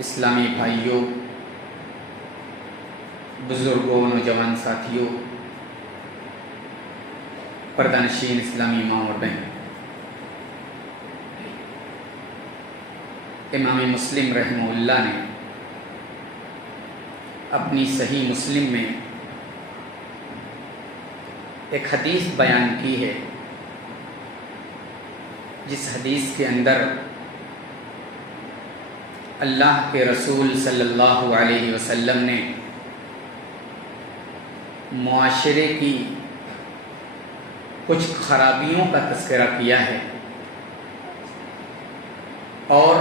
اسلامی بھائیوں، بزرگوں، نوجوان ساتھیوں، پردہ نشین اسلامی ماں اور بہن، امام مسلم رحمہ اللہ نے اپنی صحیح مسلم میں ایک حدیث بیان کی ہے، جس حدیث کے اندر اللہ کے رسول صلی اللہ علیہ وسلم نے معاشرے کی کچھ خرابیوں کا تذکرہ کیا ہے اور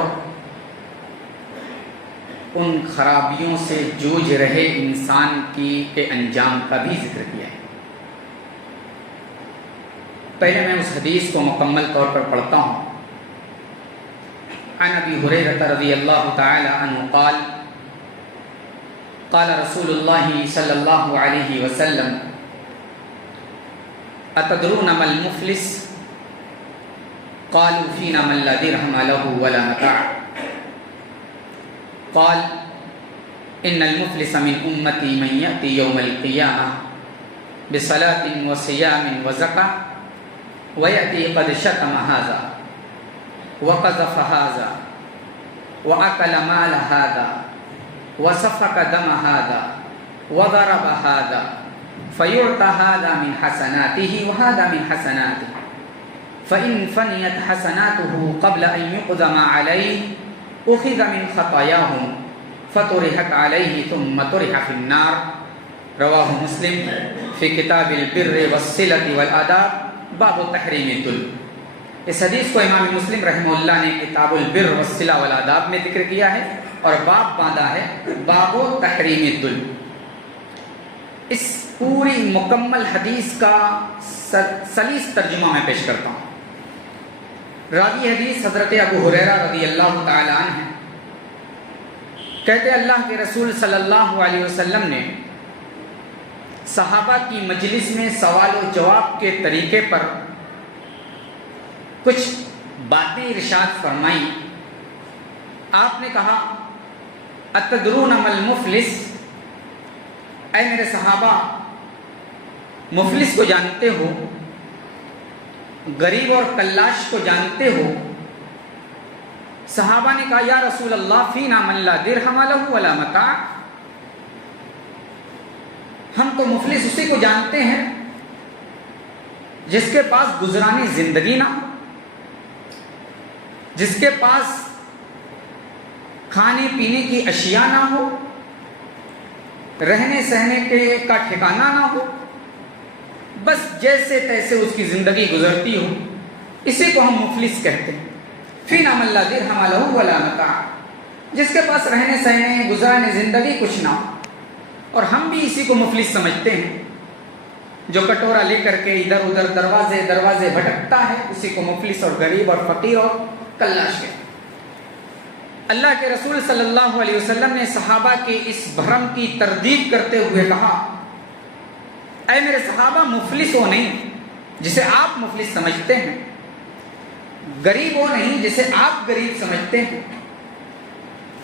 ان خرابیوں سے جوجھ رہے انسان کے انجام کا بھی ذکر کیا ہے۔ پہلے میں اس حدیث کو مکمل طور پر پڑھتا ہوں۔ عن ابی ہریرہ رضی اللہ تعالی عنہ قال قال رسول اللہ صلی اللہ علیہ وسلم اتدرون ما المفلس قالوا فینا من لا درہم له ولا متاع قال ان المفلس من امتی من یأتی یوم القیامہ بصلاة وصیام وزکاة ویأتی قد شتم هذا وقذف هذا وأكل مال هذا وسفك دم هذا وضرب هذا فيعطى هذا من حسناته وهذا من حسناته فإن فنيت حسناته قبل أن يقدم عليه أخذ من خطاياهم فطرحت عليه ثم طرح في النار رواه مسلم في كتاب البر والصلة والآداب باب تحریم الظلم۔ اس حدیث کو امام مسلم رحمہ اللہ نے کتاب البر والصلہ والآداب میں ذکر کیا ہے اور باب باندھا ہے باب تحریم الظلم۔ اس پوری مکمل حدیث کا سلیس ترجمہ میں پیش کرتا ہوں۔ راوی حدیث حضرت ابو ہریرہ رضی اللہ تعالی عنہ ہیں، کہتے اللہ کے رسول صلی اللہ علیہ وسلم نے صحابہ کی مجلس میں سوال و جواب کے طریقے پر کچھ باتیں ارشاد فرمائیں۔ آپ نے کہا اتدرون ما المفلس، اے میرے صحابہ مفلس کو جانتے ہو، غریب اور کلاش کو جانتے ہو؟ صحابہ نے کہا یا رسول اللہ فینا من لا درہم له ولا متاع، ہم تو مفلس اسی کو جانتے ہیں جس کے پاس گزرانی زندگی نہ ہو، جس کے پاس کھانے پینے کی اشیاء نہ ہو، رہنے سہنے کا ٹھکانہ نہ ہو، بس جیسے تیسے اس کی زندگی گزرتی ہو، اسی کو ہم مفلس کہتے ہیں۔ فینا من لا درہم له ولا متاع، جس کے پاس رہنے سہنے گزارنے زندگی کچھ نہ ہو، اور ہم بھی اسی کو مفلس سمجھتے ہیں۔ جو کٹورا لے کر کے ادھر ادھر دروازے بھٹکتا ہے، اسی کو مفلس اور غریب اور فقیر اور کلاش کہتے ہیں۔ اللہ کے رسول صلی اللہ علیہ وسلم نے صحابہ کے اس بھرم کی تردید کرتے ہوئے کہا اے میرے صحابہ مفلس ہو نہیں جسے آپ مفلس سمجھتے ہیں، غریب ہو نہیں جسے آپ غریب سمجھتے ہیں،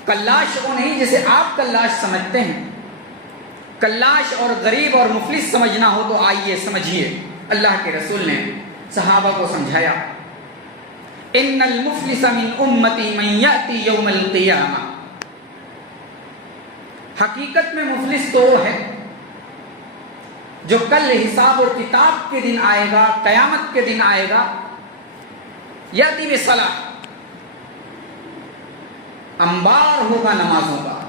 کلاش ہو نہیں جسے آپ کلاش سمجھتے ہیں۔ کلاش اور غریب اور مفلس سمجھنا ہو تو آئیے سمجھیے۔ اللہ کے رسول نے صحابہ کو سمجھایا ان المفلس من امتی من یأتی یوم القیامہ، حقیقت میں مفلس تو وہ ہے جو کل حساب اور کتاب کے دن آئے گا، قیامت کے دن آئے گا، یأتی بصلاۃ، انبار ہوگا نمازوں کا،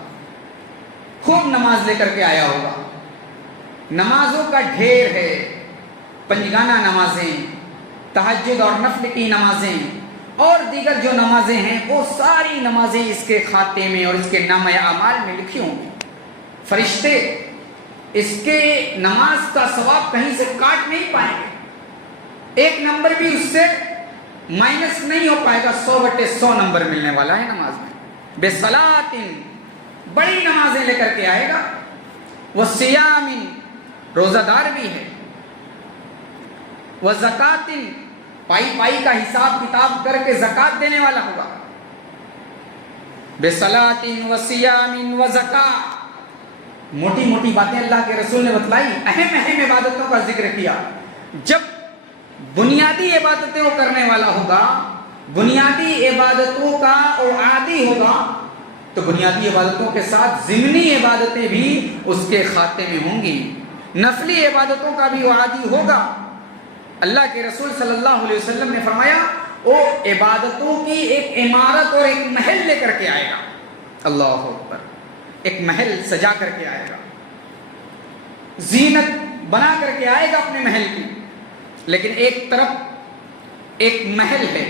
خوب نماز لے کر کے آیا ہوگا، نمازوں کا ڈھیر ہے، پنجگانہ نمازیں، تہجد اور نفل کی نمازیں اور دیگر جو نمازیں ہیں، وہ ساری نمازیں اس کے کھاتے میں اور اس کے نامہ اعمال میں لکھی ہوں گی۔ فرشتے اس کے نماز کا ثواب کہیں سے کاٹ نہیں پائیں گے، ایک نمبر بھی اس سے مائنس نہیں ہو پائے گا، 100/100 نمبر ملنے والا ہے نماز میں۔ بصلاۃ، بڑی نمازیں لے کر کے آئے گا، وصیام، روزہ دار بھی ہے، وزکات، پائی کا حساب کتاب کر کے زکات دینے والا ہوگا، بصلاۃ وصیام وزکاۃ. موٹی موٹی باتیں اللہ کے رسول نے بتلائی، اہم اہم عبادتوں کا ذکر کیا. جب بنیادی عبادتیں وہ کرنے والا ہوگا، بنیادی عبادتوں کا وہ عادی ہوگا، تو بنیادی عبادتوں کے ساتھ ضمنی عبادتیں بھی اس کے خاتے میں ہوں گی، نفلی عبادتوں کا بھی وہ عادی ہوگا. اللہ کے رسول صلی اللہ علیہ وسلم نے فرمایا وہ عبادتوں کی ایک عمارت اور ایک محل لے کر کے آئے گا. اللہ اکبر. ایک محل سجا کر کے آئے گا، زینت بنا کر کے آئے گا اپنے محل کی. لیکن ایک طرف ایک محل ہے،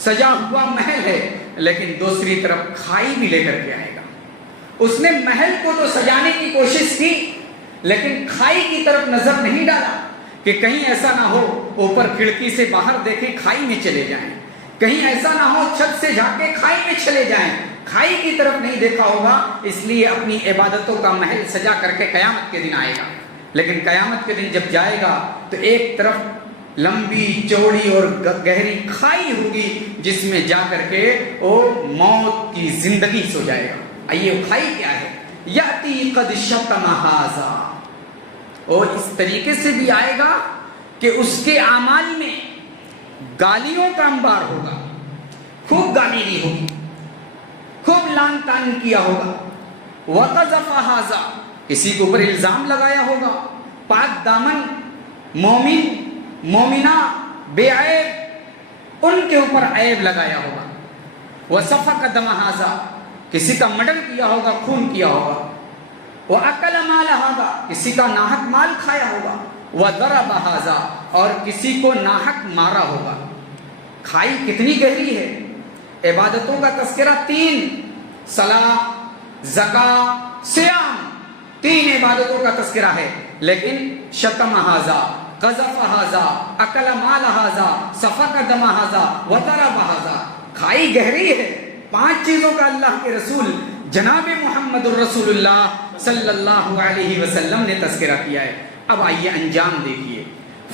سجا ہوا محل ہے، لیکن دوسری طرف کھائی بھی لے کر کے آئے گا. اس نے محل کو تو سجانے کی کوشش کی، لیکن کھائی کی طرف نظر نہیں ڈالا کہ کہیں ایسا نہ ہو اوپر کھڑکی سے باہر دیکھیں کھائی میں چلے جائیں، کہیں ایسا نہ ہو چھت سے جھانکے کھائی میں چلے جائیں. کھائی کی طرف نہیں دیکھا ہوگا، اس لیے اپنی عبادتوں کا محل سجا کر کے قیامت کے دن آئے گا. لیکن قیامت کے دن جب جائے گا تو ایک طرف لمبی چوڑی اور گہری کھائی ہوگی جس میں جا کر کے وہ موت کی زندگی سو جائے گا. آئیے وہ کھائی کیا ہے؟ یاتی قد شتم ھذا. اور اس طریقے سے بھی آئے گا کہ اس کے اعمال میں گالیوں کا انبار ہوگا، خوب گالی دی ہوگی، خوب لان تان کیا ہوگا. وقذف ھذا. کسی کے اوپر الزام لگایا ہوگا، پاک دامن مومن مومنہ بے عیب ان کے اوپر عیب لگایا ہوگا. وسفک دم ھذا. کسی کا مرڈر کیا ہوگا، خون کیا ہوگا. وَأَكَلَ مَالَ هَذَا. کسی کا ناحق مال کھایا ہوگا. وَضَرَبَ هَذَا. اور کسی کو ناحق مارا ہوگا. کھائی کتنی گہری ہے. عبادتوں کا تذکرہ 3، صلاۃ، زکوٰۃ، صیام، 3 عبادتوں کا تذکرہ ہے. لیکن شتم ھذا، قذف ھذا، اکل مال ھذا، سفک دم ھذا، وضرب ھذا. کھائی گہری ہے. 5 چیزوں کا اللہ کے رسول جناب محمد الرسول اللہ صلی اللہ علیہ وسلم نے تذکرہ کیا ہے. اب آئیے انجام دیکھیے.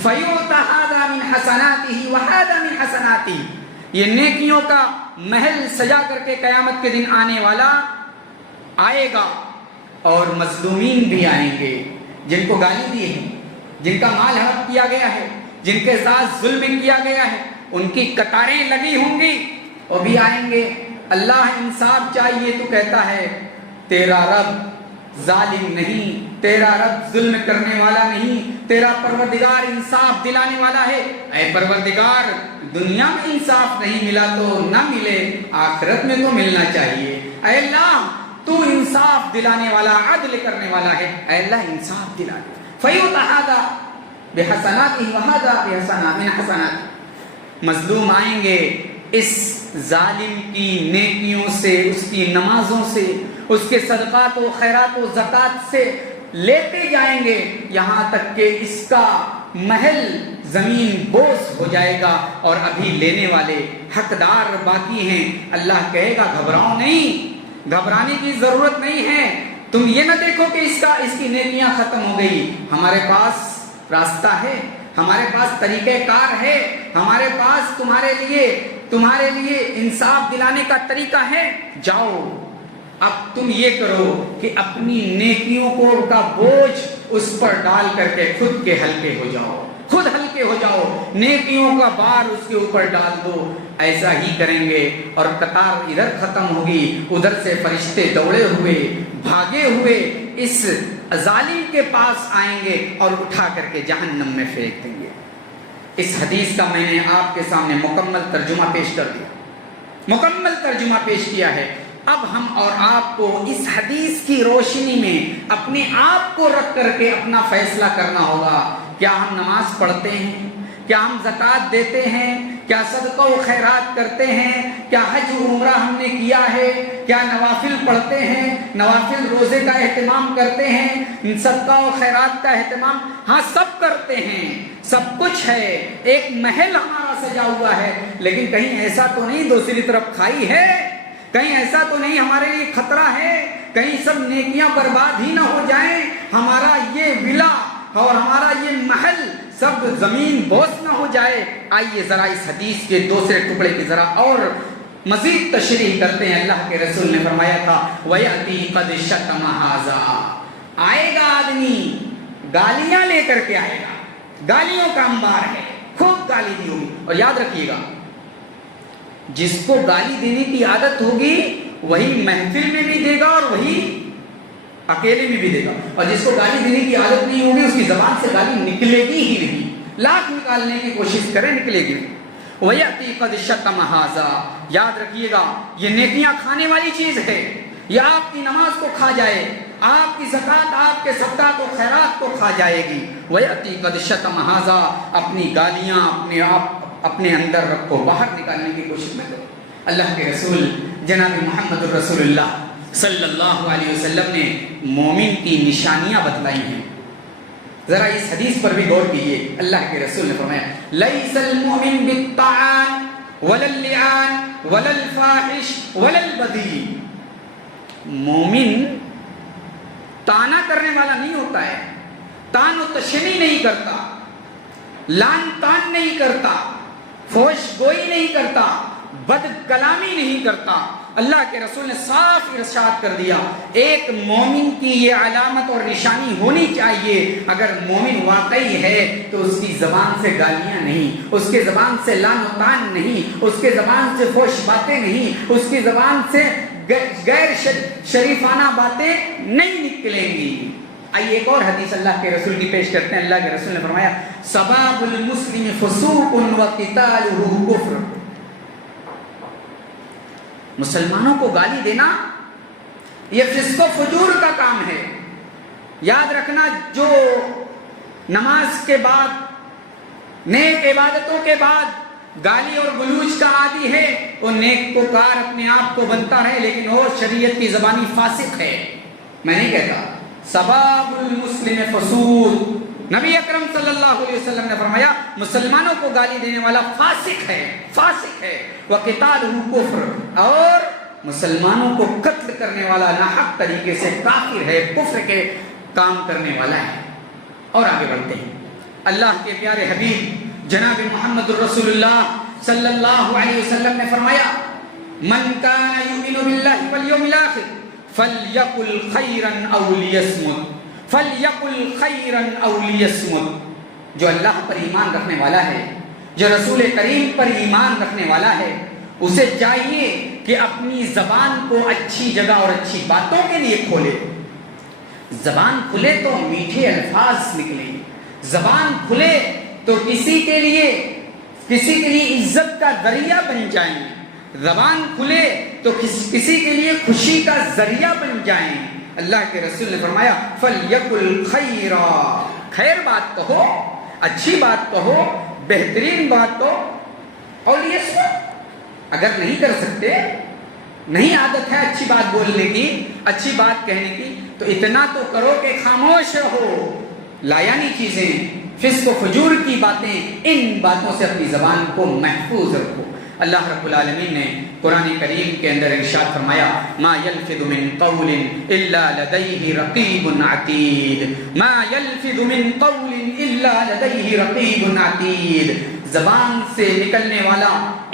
فَيُؤْتَى هَذَا مِنْ حَسَنَاتِهِ وَهَذَا مِنْ حَسَنَاتِهِ. یہ نیکیوں کا محل سجا کر کے قیامت کے دن آنے والا آئے گا، اور مظلومین بھی آئیں گے، جن کو گالی دی ہے، جن کا مال ہڑپ کیا گیا ہے، جن کے ساتھ ظلم کیا گیا ہے، ان کی قطاریں لگی ہوں گی، وہ بھی آئیں گے. اللہ انصاف چاہیے تو کہتا ہے تیرا رب ظالم نہیں، تیرا رب ظلم کرنے والا نہیں، تیرا پروردگار انصاف دلانے والا ہے. اے پروردگار، دنیا میں انصاف نہیں ملا تو نہ ملے، آخرت میں تو ملنا چاہیے. اے اللہ تو انصاف دلانے والا، عدل کرنے والا ہے، اے اللہ انصاف دلا دے. فَيُؤْتَى هَذَا بِحَسَنَاتِهِ وَهَذَا بِحَسَنَاتِهِ مِنْ حَسَنَاتِهِ. مظلوم آئیں گے اس ظالم کی نیکیوں سے، اس کی نمازوں سے، اس کے صدقات و خیرات و زکوٰۃ سے لیتے جائیں گے، یہاں تک کہ اس کا محل زمین بوس ہو جائے گا اور ابھی لینے والے حقدار باقی ہیں. اللہ کہے گا گھبراؤ نہیں، گھبرانے کی ضرورت نہیں ہے. تم یہ نہ دیکھو کہ اس کی نیکیاں ختم ہو گئی. ہمارے پاس راستہ ہے، ہمارے پاس طریقہ کار ہے، ہمارے پاس تمہارے لیے انصاف دلانے کا طریقہ ہے. جاؤ اب تم یہ کرو کہ اپنی نیکیوں کا بوجھ اس پر ڈال کر کے خود کے ہلکے ہو جاؤ، خود ہلکے ہو جاؤ، نیکیوں کا بار اس کے اوپر ڈال دو. ایسا ہی کریں گے اور قطار ادھر ختم ہوگی، ادھر سے فرشتے دوڑے ہوئے بھاگے ہوئے اس ظالم کے پاس آئیں گے اور اٹھا کر کے جہنم میں پھینک دیں گے. اس حدیث کا میں نے آپ کے سامنے مکمل ترجمہ پیش کر دیا، مکمل ترجمہ پیش کیا ہے. اب ہم اور آپ کو اس حدیث کی روشنی میں اپنے آپ کو رکھ کر کے اپنا فیصلہ کرنا ہوگا. کیا ہم نماز پڑھتے ہیں؟ کیا ہم زکوٰۃ دیتے ہیں؟ کیا صدقہ و خیرات کرتے ہیں؟ کیا حج و عمرہ ہم نے کیا ہے؟ کیا نوافل پڑھتے ہیں؟ نوافل روزے کا اہتمام کرتے ہیں؟ صدقہ و خیرات کا اہتمام؟ ہاں سب کرتے ہیں، سب کچھ ہے، ایک محل ہمارا سجا ہوا ہے. لیکن کہیں ایسا تو نہیں دوسری طرف کھائی ہے؟ کہیں ایسا تو نہیں ہمارے لیے خطرہ ہے؟ کہیں سب نیکیاں برباد ہی نہ ہو جائیں، ہمارا یہ ولا اور ہمارا یہ محل سب زمین بوس نہ ہو جائے؟ آئیے ذرا اس حدیث کے دوسرے ٹکڑے کی ذرا اور مزید تشریح کرتے ہیں، اللہ کے رسول نے فرمایا تھا وَيَأْتِي قَدْ شَتَمَ هَذَا، آئے گا آدمی گالیاں لے کر کے آئے گا، گالیوں کا انبار ہے، خوب گالی دی ہوگی۔ اور یاد رکھیے گا جس کو گالی دینے کی عادت ہوگی وہی محفل میں بھی دے گا اور وہی اکیلے میں بھی دے گا، اور جس کو گالی دینے کی عادت نہیں ہوگی اس کی زبان سے گالی نکلے گی ہی نہیں، لاکھ نکالنے کی کوشش کرے نکلے گی نہیں۔ وَيَأْتِي قَدْ شَتَمَ هَذَا، یاد رکھیے گا یہ نیکیاں کھانے والی چیز ہے، یہ آپ کی نماز کو کھا جائے، آپ کی زکوٰۃ، آپ کے صدقات و خیرات کو کھا جائے گی۔ وَيَأْتِي قَدْ شَتَمَ هَذَا، اپنی گالیاں اپنے اندر رکھو، باہر نکالنے کی کوشش میں کرو۔ اللہ کے رسول جناب محمد الرسول اللہ صلی اللہ علیہ وسلم نے مومن کی نشانیاں بتلائی ہیں، ذرا اس حدیث پر بھی غور کیجیے۔ اللہ کے رسول نے فرمایا لیس المؤمن بالطعان ولا اللعان ولا الفاحش ولا البذیء، مومن تانا کرنے والا نہیں ہوتا ہے، تان و تشنی نہیں کرتا، لان تان نہیں کرتا، فحش گوئی نہیں کرتا، بد کلامی نہیں کرتا۔ اللہ کے رسول نے صاف ارشاد کر دیا ایک مومن کی یہ علامت اور نشانی ہونی چاہیے، اگر مومن واقعی ہے تو اس کی زبان سے گالیاں نہیں، اس کے زبان سے لعن و طعن نہیں، اس کے زبان سے فحش باتیں نہیں، اس کی زبان سے غیر شریفانہ باتیں نہیں نکلیں گی۔ آئیے ایک اور حدیث اللہ کے رسول کی پیش کرتے ہیں۔ اللہ کے رسول نے فرمایا سباب المسلم فسوق وقتالہ کفر، مسلمانوں کو گالی دینا یہ فسق و فجور کا کام ہے۔ یاد رکھنا جو نماز کے بعد، نیک عبادتوں کے بعد گالی اور گلوچ کا عادی ہے وہ نیک کو کار اپنے آپ کو بنتا ہے، لیکن وہ شریعت کی زبانی فاسق ہے۔ میں نہیں کہتا، سباب المسلم فسوق، نبی اکرم صلی اللہ علیہ وسلم نے فرمایا مسلمانوں کو گالی دینے والا فاسق ہے، فاسق ہے۔ وقتالہ کفر، اور مسلمانوں کو قتل کرنے والا، ناحق طریقے سے کافر ہے، کفر کے کام کرنے والا ہے۔ اور آگے بڑھتے ہیں، اللہ کے پیارے حبیب جناب محمد الرسول اللہ صلی اللہ علیہ وسلم نے فرمایا من کان یؤمن باللہ والیوم الآخر فلیقل خیرا او لیصمت، فلیقل خیرا او لیصمت، جو اللہ پر ایمان رکھنے والا ہے، جو رسول کریم پر ایمان رکھنے والا ہے، اسے چاہیے کہ اپنی زبان کو اچھی جگہ اور اچھی باتوں کے لیے کھولے۔ زبان کھلے تو میٹھے الفاظ نکلیں، زبان کھلے تو کسی کے لیے عزت کا ذریعہ بن جائیں، زبان کھلے تو کسی کے لیے خوشی کا ذریعہ بن جائیں۔ اللہ کے رسول نے فرمایا فَلْيَقُلْ خَيْرًا، خیر بات کہو، اچھی بات کہو، بہترین بات کہو، اور یہ سن اگر نہیں کر سکتے، نہیں عادت ہے اچھی بات بولنے کی، اچھی بات کہنے کی، تو اتنا تو کرو کہ خاموش رہو، لایانی چیزیں، فسق و فجور کی باتیں، ان باتوں سے اپنی زبان کو محفوظ رکھو۔ اللہ رب العالمین نے قرآن کریم کے اندر ارشاد فرمایا ما یلفظ من قول الا لدیہ رقیب عتید، ما یلفظ من قول الا لدیہ رقیب عتید، زبان سے نکلنے والا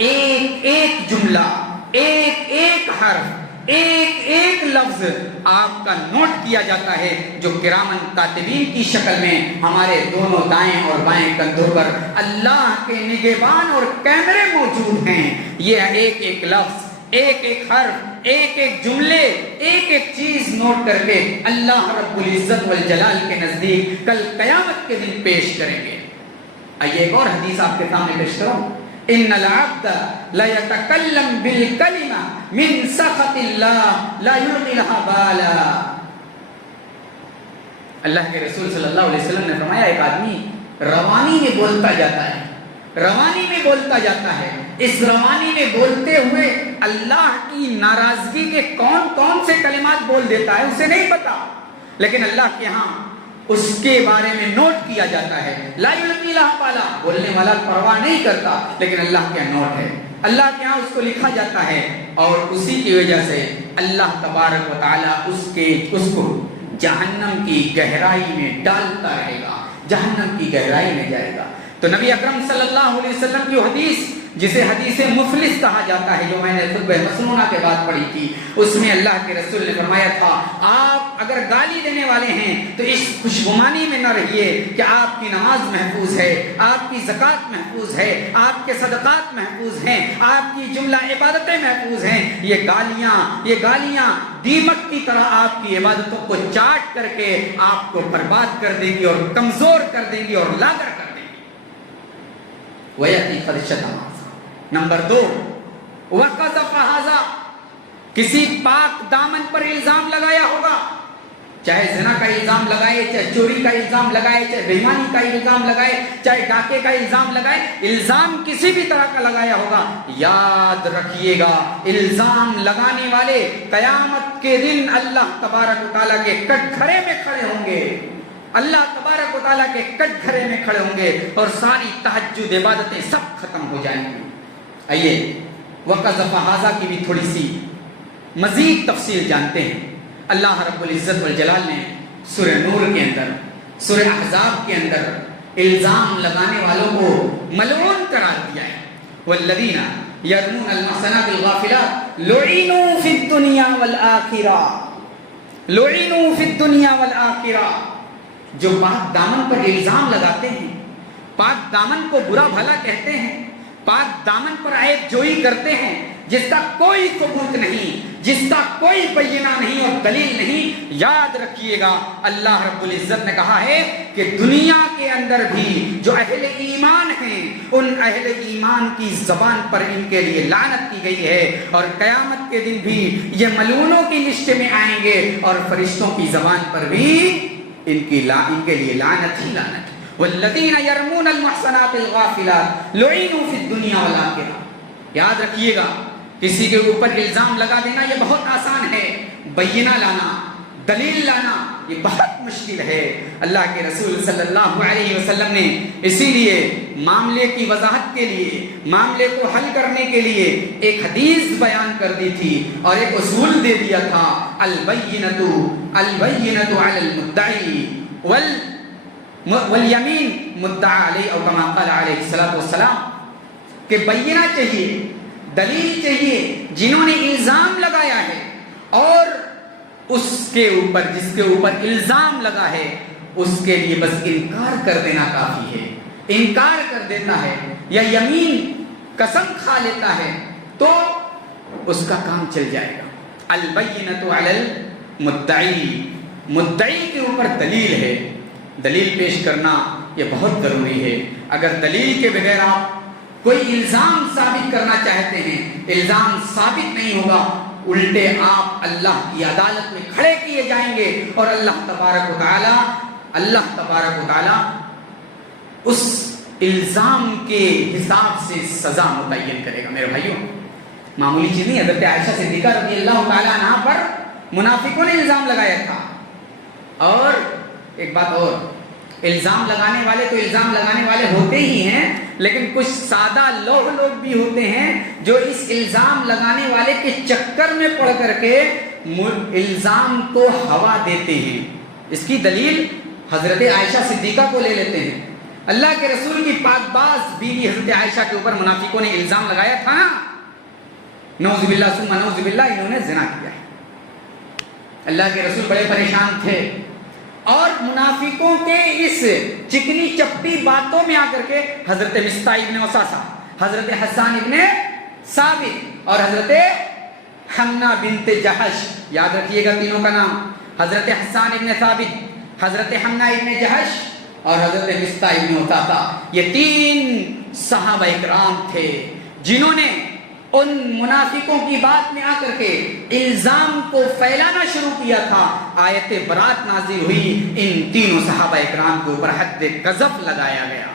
ایک ایک جملہ، ایک ایک حرف، ایک ایک لفظ آپ کا نوٹ کیا جاتا ہے، جو کرامن کاتبین کی شکل میں ہمارے دونوں دائیں اور بائیں کندھوں پر اللہ کے نگہبان اور کیمرے موجود ہیں۔ یہ ایک ایک لفظ، ایک ایک حرف، ایک ایک جملے، ایک ایک چیز نوٹ کر کے اللہ رب العزت والجلال کے نزدیک کل قیامت کے دن پیش کریں گے۔ آئیے ایک اور حدیث آپ کے سامنے پیش کروں۔ ان العبد لا يتكلم بالكلمه من سخط الله لا يلقي لها بالا، اللہ کے رسول صلی اللہ علیہ وسلم نے فرمایا ایک آدمی روانی میں بولتا جاتا ہے، روانی میں بولتا جاتا ہے، اس روانی میں بولتے ہوئے اللہ کی ناراضگی کے کون کون سے کلمات بول دیتا ہے اسے نہیں پتا، لیکن اللہ کے ہاں اس کے بارے میں نوٹ کیا جاتا ہے۔ لا یلقی لہا بالا، بولنے والا پرواہ نہیں کرتا، لیکن اللہ کے نوٹ ہے، اللہ کے ہاں اس کو لکھا جاتا ہے، اور اسی کی وجہ سے اللہ تبارک و تعالیٰ اس کو جہنم کی گہرائی میں ڈالتا رہے گا، جہنم کی گہرائی میں جائے گا۔ تو نبی اکرم صلی اللہ علیہ وسلم کی حدیث جسے حدیث مفلس کہا جاتا ہے، جو میں نے خطبہ مسنونہ کے بعد پڑھی تھی، اس میں اللہ کے رسول نے فرمایا تھا آپ اگر گالی دینے والے ہیں تو اس خوشگمانی میں نہ رہیے کہ آپ کی نماز محفوظ ہے، آپ کی زکوٰۃ محفوظ ہے، آپ کے صدقات محفوظ ہیں، آپ کی جملہ عبادتیں محفوظ ہیں۔ یہ گالیاں دیمک کی طرح آپ کی عبادتوں کو چاٹ کر کے آپ کو برباد کر دیں گی اور کمزور کر دیں گی اور لاغر کر دیں گی۔ وَيَأْتِي قَدْ شَتَمَ هَٰذَا۔ نمبر 2، وَقَذَفَ هَٰذَا، کسی پاک دامن پر الزام لگایا ہوگا، چاہے زنا کا الزام لگائے، چاہے چوری کا الزام لگائے، چاہے بے ایمانی کا الزام لگائے، چاہے ڈاکے کا الزام لگائے، الزام کسی بھی طرح کا لگایا ہوگا، یاد رکھیے گا الزام لگانے والے قیامت کے دن اللہ تبارک و تعالیٰ کے کٹ گھرے میں کھڑے ہوں گے، اللہ تبارک و تعالیٰ کے کٹ گھرے میں کھڑے ہوں گے اور ساری تہجد عبادتیں سب ختم ہو جائیں گی۔ آئیے وَقَذَفَ هَٰذَا کی بھی تھوڑی سی مزید تفصیل جانتے ہیں۔ اللہ رب العزت والجلال نے سورہ نور کے اندر، سورہ احزاب کے اندر الزام لگانے والوں کو ملعون قرار دیا ہے۔ والذین یرمون المحصنات الغافلات لعنوا فی الدنیا والآخرہ، لعنوا فی الدنیا والآخرہ، جو پاک دامن پر الزام لگاتے ہیں، پاک دامن کو برا بھلا کہتے ہیں، پاک دامن پر عیب جوئی کرتے ہیں، جس کا کوئی ثبوت نہیں، جس کا کوئی بینہ نہیں اور دلیل نہیں، یاد رکھیے گا اللہ رب العزت نے کہا ہے کہ دنیا کے اندر بھی جو اہل ایمان ہیں ان اہل ایمان کی زبان پر ان کے لیے لعنت کی گئی ہے، اور قیامت کے دن بھی یہ ملعونوں کی لسٹ میں آئیں گے اور فرشتوں کی زبان پر بھی ان کے لیے لعنت ہی لعنت۔ والذین یرمون المحصنات الغافلات لعنوا فی الدنیا والآخرہ۔ یاد رکھیے گا کسی کے اوپر الزام لگا دینا یہ بہت آسان ہے، بینہ لانا، دلیل لانا یہ بہت مشکل ہے۔ اللہ کے رسول صلی اللہ علیہ وسلم نے اسی لیے معاملے کی وضاحت کے لیے، معاملے کو حل کرنے کے لیے ایک حدیث بیان کر دی تھی اور ایک اصول دے دیا تھا، البینۃ علی المدعی والیمین مدعی علیہ، اور کما قال علیہ الصلوۃ والسلام، کہ بینہ چاہیے، دلیل چاہیے، جنہوں نے الزام لگایا ہے، اور اس کے اوپر جس کے اوپر الزام لگا ہے اس کے لیے بس انکار کر دینا کافی ہے، انکار کر دیتا ہے یا یمین قسم کھا لیتا ہے تو اس کا کام چل جائے گا۔ البینۃ علی المدعی، مدعی کے اوپر دلیل ہے، دلیل پیش کرنا یہ بہت ضروری ہے۔ اگر دلیل کے بغیر آپ کوئی الزام ثابت کرنا چاہتے ہیں، الزام ثابت نہیں ہوگا، الٹے آپ اللہ کی عدالت میں کھڑے کیے جائیں گے اور اللہ تبارک و تعالی اس الزام کے حساب سے سزا متعین کرے گا۔ میرے بھائیوں، معمولی چیز نہیں۔ حضرت عائشہ صدیقہ رضی اللہ تعالی عنہا پر منافقوں نے الزام لگایا تھا، اور ایک بات اور، الزام لگانے والے تو الزام لگانے والے ہوتے ہی ہیں، لیکن کچھ سادہ لوگ بھی ہوتے ہیں جو اس الزام لگانے والے کے چکر میں پڑ کر کے الزام کو ہوا دیتے ہیں۔ اس کی دلیل حضرت عائشہ صدیقہ کو لے لیتے ہیں۔ اللہ کے رسول کی پاک باز بیوی حضرت عائشہ کے اوپر منافقوں نے الزام لگایا تھا نا، نعوذ باللہ ثم نعوذ باللہ، انہوں نے زنا کیا ہے۔ اللہ کے رسول بڑے پریشان تھے، اور منافقوں کے اس چکنی چپٹی باتوں میں آ کر کے حضرت مصطح ابن اساسہ، حضرت حسان ابن ثابت اور حضرت حمنہ بنت جہش، یاد رکھیے گا تینوں کا نام، حضرت حسان ابن ثابت، حضرت حمنہ ابن جہش اور حضرت مصطح ابن اساسہ، یہ تین صحابہ اکرام تھے جنہوں نے ان منافقوں کی بات میں آ کر کے الزام کو پھیلانا شروع کیا تھا۔ آیت برات نازل ہوئی، ان تینوں صحابہ اکرام کے اوپر حد قذف لگایا گیا،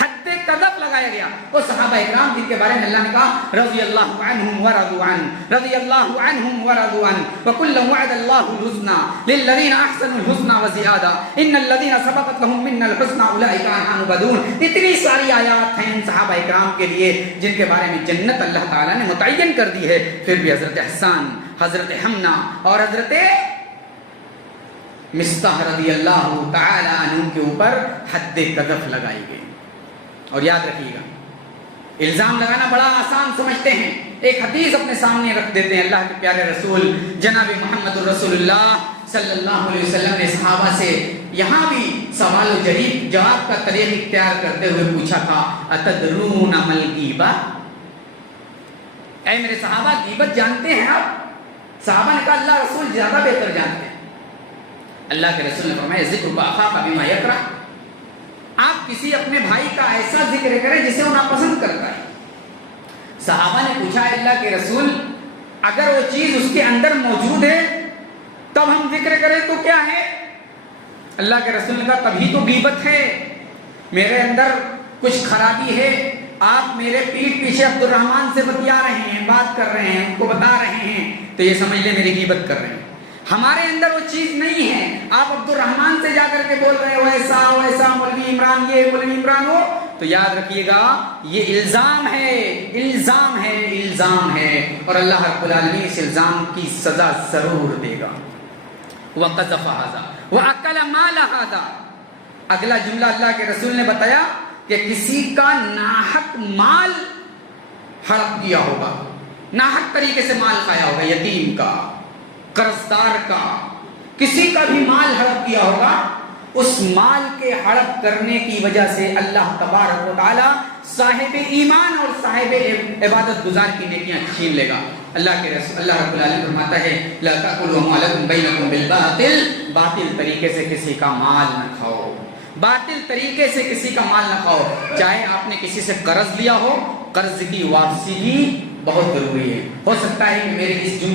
حد قذف لگایا گیا۔ وہ صحابہ اکرام جن کے بارے میں اللہ نے کہا رضی اللہ عنہم ورضوا عنہ، رضی اللہ عنہم ورضوا عنہ، وکلا وعد اللہ الحسنى للذین احسنوا الحسنى وزیادہ ان الذین سبقت لهم منا الحسنى اولئک عنہا مبعدون۔ اتنی ساری آیات ہیں ان صحابہ اکرام کے لیے جن کے بارے میں جنت اللہ تعالیٰ نے متعین کر دی ہے، پھر بھی حضرت حسان، حضرت حمنہ اور حضرت مصطح رضی اللہ تعالی عنہ کے اوپر حد قذف لگائی گئی۔ اور یاد رکھیے گا الزام لگانا بڑا آسان سمجھتے ہیں، ایک حدیث اپنے سامنے رکھ دیتے ہیں۔ اللہ کے پیارے رسول جناب محمد الرسول اللہ صلی اللہ علیہ وسلم نے صحابہ سے یہاں بھی سوال و جواب کا طریق اختیار کرتے ہوئے پوچھا تھا، اتدرون ما الغیبہ؟ اے میرے صحابہ، غیبت جانتے ہیں آپ؟ صحابہ نے کہا اللہ رسول زیادہ بہتر جانتے ہیں۔ اللہ کے رسول نے فرمایا ذکر اخاک بما یکرہ، آپ کسی اپنے بھائی کا ایسا ذکر کریں جسے وہ ناپسند کرتا ہے۔ صحابہ نے پوچھا اللہ کے رسول اگر وہ چیز اس کے اندر موجود ہے تب ہم ذکر کریں تو کیا ہے؟ اللہ کے رسول نے کہا تبھی تو غیبت ہے، میرے اندر کچھ خرابی ہے، آپ میرے پیٹھ پیچھے عبد الرحمن سے بتیا رہے ہیں، بات کر رہے ہیں، ان کو بتا رہے ہیں، تو یہ سمجھ لیں میری غیبت کر رہے ہیں۔ ہمارے اندر وہ چیز نہیں ہے، آپ عبد الرحمن سے جا کر کے بول رہے ہیں ویسا ویسا مولوی عمران یہ مولوی عمران وہ، تو یاد رکھیے گا یہ الزام ہے، الزام ہے، الزام ہے، اور اللہ رب العالمین اس الزام کی سزا ضرور دے گا۔ وَقَذَفَ هَذَا وَأَكَلَ مَالَ هَذَا، اگلا جملہ اللہ کے رسول نے بتایا کہ کسی کا ناحق مال ہڑپ دیا ہوگا، ناحق طریقے سے مال کھایا ہوگا، یتیم کا، قرضدار کا، کسی کا بھی مال ہڑپ کیا ہوگا، اس مال کے ہڑپ کرنے کی وجہ سے اللہ تبارک و تعالی صاحب ایمان اور صاحب عبادت گزار کی نیکیاں چھین لے گا۔ اللہ کے رسول اللہ رب العالمین فرماتا ہے لا تأکلوا اموالکم بینکم بالباطل، باطل طریقے سے کسی کا مال نہ کھاؤ، باطل طریقے سے کسی کا مال نہ کھاؤ، چاہے آپ نے کسی سے قرض لیا ہو، قرض کی واپسی بھی بہت ضروری ہے۔ ہو سکتا ہے کہ میرے اس جملے